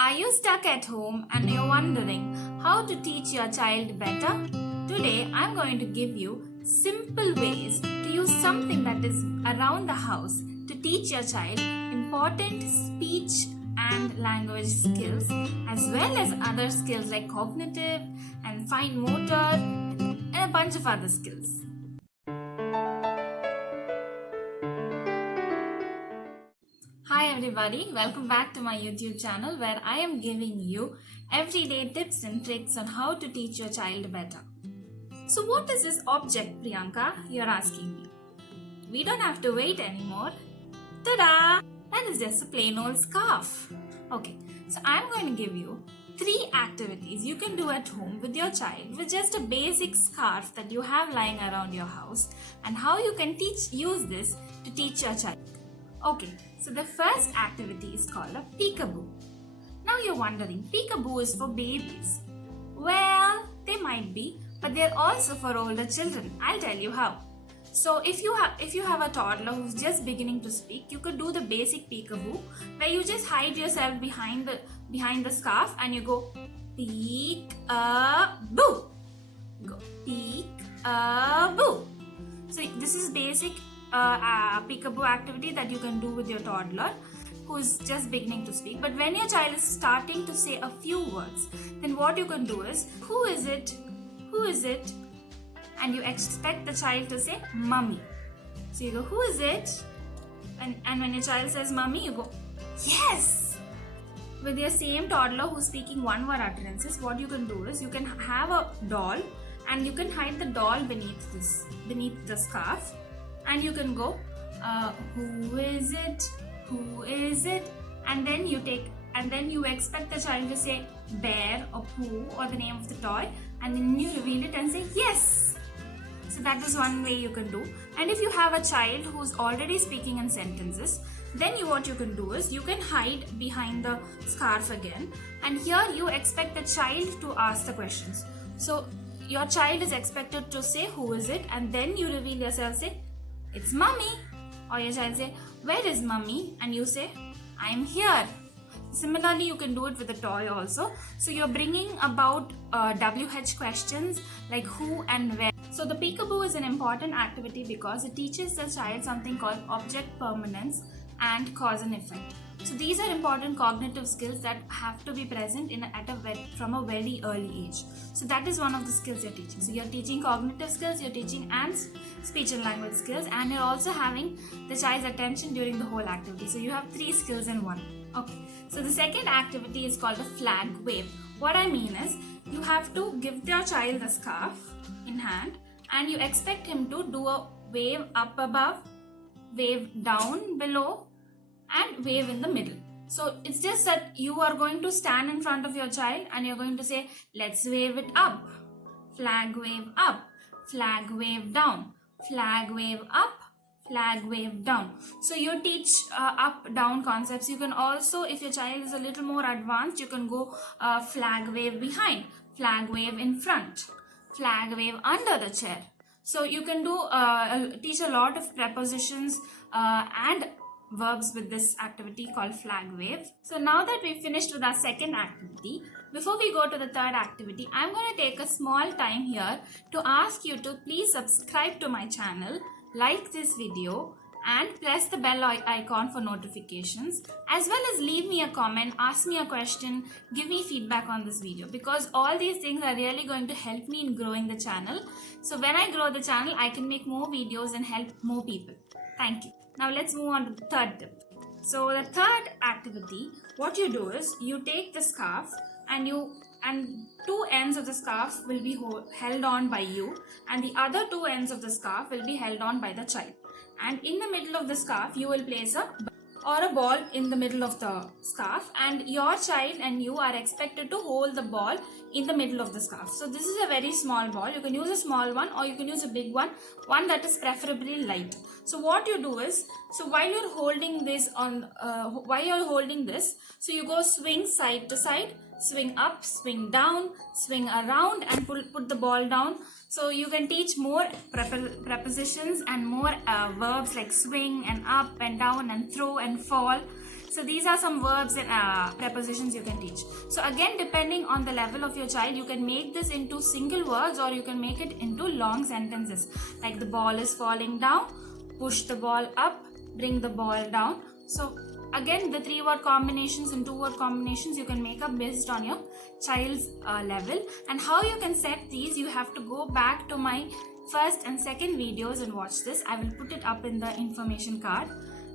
Are you stuck at home and you're wondering how to teach your child better? Today I'm going to give you simple ways to use something that is around the house to teach your child important speech and language skills as well as other skills like cognitive and fine motor and a bunch of other skills. Hi everybody, welcome back to my YouTube channel where I am giving you everyday tips and tricks on how to teach your child better. So what is this object, Priyanka? You're asking me. We don't have to wait anymore. Ta-da! That is just a plain old scarf. Okay, so I'm going to give you 3 activities you can do at home with your child with just a basic scarf that you have lying around your house and how you can use this to teach your child. Okay, so the first activity is called a peekaboo. Now you're wondering, peekaboo is for babies. Well, they might be, but they're also for older children. I'll tell you how. So if you have a toddler who's just beginning to speak, you could do the basic peekaboo where you just hide yourself behind the scarf and you go peek-a-boo. Go peek-a-boo. So this is basic peekaboo activity that you can do with your toddler who's just beginning to speak. But when your child is starting to say a few words, then what you can do is, who is it? Who is it? And you expect the child to say mummy. So you go, who is it? And when your child says mummy, you go, yes! With your same toddler who's speaking one word utterances, what you can do is, you can have a doll and you can hide the doll beneath the scarf. And you can go, who is it? Who is it? And then you expect the child to say bear or poo or the name of the toy, and then you reveal it and say yes. So that is one way you can do. And if you have a child who's already speaking in sentences, then what you can do is you can hide behind the scarf again, and here you expect the child to ask the questions. So your child is expected to say who is it, and then you reveal yourself, say it's mummy, or your child say where is mummy, and you say I am here. Similarly, you can do it with a toy also. So you're bringing about WH questions like who and where. So the peekaboo is an important activity because it teaches the child something called object permanence and cause and effect. So these are important cognitive skills that have to be present from a very early age. So that is one of the skills you're teaching. So you're teaching cognitive skills, you're teaching and speech and language skills, and you're also having the child's attention during the whole activity. So you have 3 skills in one. Okay. So the second activity is called a flag wave. What I mean is, you have to give your child the scarf in hand and you expect him to do a wave up above, wave down below, and wave in the middle. So it's just that you are going to stand in front of your child and you're going to say, let's wave it up, flag wave up, flag wave down, flag wave up, flag wave down. So you teach up down concepts. You can also, if your child is a little more advanced, you can go flag wave behind, flag wave in front, flag wave under the chair. So you can do teach a lot of prepositions and verbs with this activity called flag wave. So now that we've finished with our second activity, before we go to the third activity, I'm going to take a small time here to ask you to please subscribe to my channel, like this video, and press the bell icon for notifications, as well as leave me a comment, ask me a question, give me feedback on this video, because all these things are really going to help me in growing the channel. So when I grow the channel, I can make more videos and help more people. Thank you. Now let's move on to the third tip. So the third activity, what you do is you take the scarf and 2 ends of the scarf will be held on by you, and the other 2 ends of the scarf will be held on by the child. And in the middle of the scarf, you will place a ball in the middle of the scarf, and your child and you are expected to hold the ball in the middle of the scarf. So this is a very small ball. You can use a small one or you can use a big one that is preferably light. So what you do is, so while you're holding this, so you go swing side to side, swing up, swing down, swing around, and put the ball down. So you can teach more prepositions and more verbs like swing and up and down and throw and fall. So So these are some verbs and prepositions you can teach. So again, depending on the level of your child, you can make this into single words or you can make it into long sentences. Like the ball is falling down, push the ball up, bring the ball down. So again, the 3-word combinations and 2-word combinations you can make up based on your child's level. And how you can set these, you have to go back to my first and second videos and watch this. I will put it up in the information card.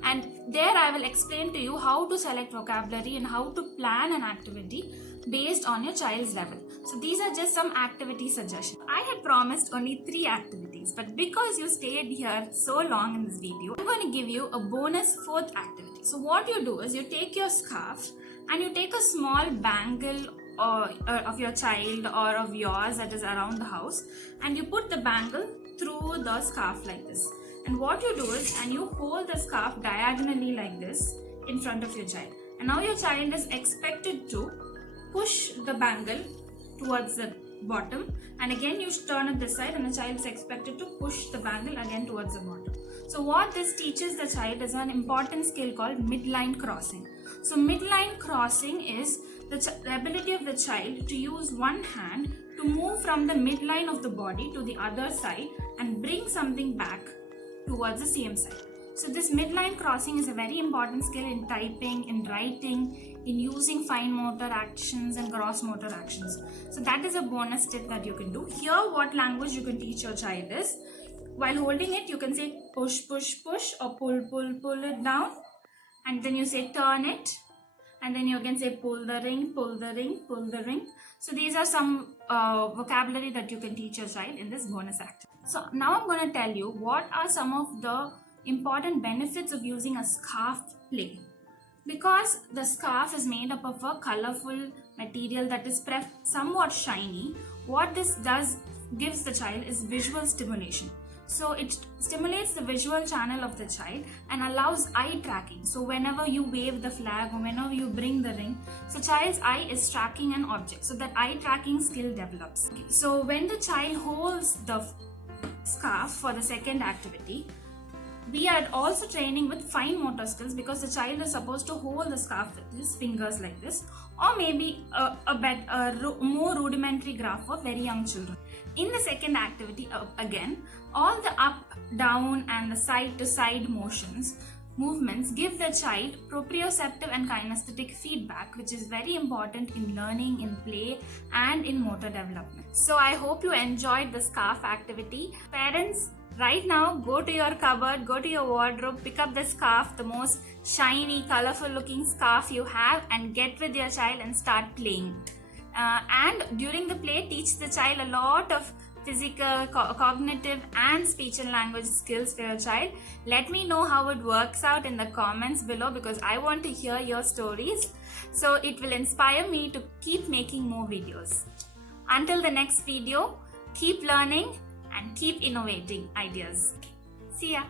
And there I will explain to you how to select vocabulary and how to plan an activity based on your child's level. So these are just some activity suggestions. I had promised only 3 activities, but because you stayed here so long in this video, I'm going to give you a bonus 4th activity. So what you do is you take your scarf and you take a small bangle of your child or of yours that is around the house, and you put the bangle through the scarf like this. And what you do is, and you hold the scarf diagonally like this in front of your child. And now your child is expected to push the bangle towards the bottom, and again you turn it this side and the child is expected to push the bangle again towards the bottom. So what this teaches the child is an important skill called midline crossing. So midline crossing is the ability of the child to use one hand to move from the midline of the body to the other side and bring something back towards the same side. So this midline crossing is a very important skill in typing, in writing, in using fine motor actions and gross motor actions. So that is a bonus tip that you can do. Here what language you can teach your child is, while holding it you can say push, push, push, or pull, pull, pull it down, and then you say turn it, and then you can say pull the ring, pull the ring, pull the ring. So these are some vocabulary that you can teach your child in this bonus activity. So now I'm going to tell you what are some of the important benefits of using a scarf play. Because the scarf is made up of a colorful material that is somewhat shiny, what this does gives the child is visual stimulation. So it stimulates the visual channel of the child and allows eye tracking. So whenever you wave the flag or whenever you bring the ring, so child's eye is tracking an object. So that eye tracking skill develops. Okay. So when the child holds the scarf for the second activity, we are also training with fine motor skills, because the child is supposed to hold the scarf with his fingers like this, or maybe a more rudimentary graph for very young children. In the second activity, again, all the up, down and the side to side movements give the child proprioceptive and kinesthetic feedback, which is very important in learning, in play and in motor development. So I hope you enjoyed the scarf activity. Parents, right now go to your cupboard, go to your wardrobe, pick up the scarf, the most shiny, colorful looking scarf you have, and get with your child and start playing. And during the play, teach the child a lot of physical, cognitive and speech and language skills for your child. Let me know how it works out in the comments below, because I want to hear your stories. So it will inspire me to keep making more videos. Until the next video, keep learning and keep innovating ideas. See ya.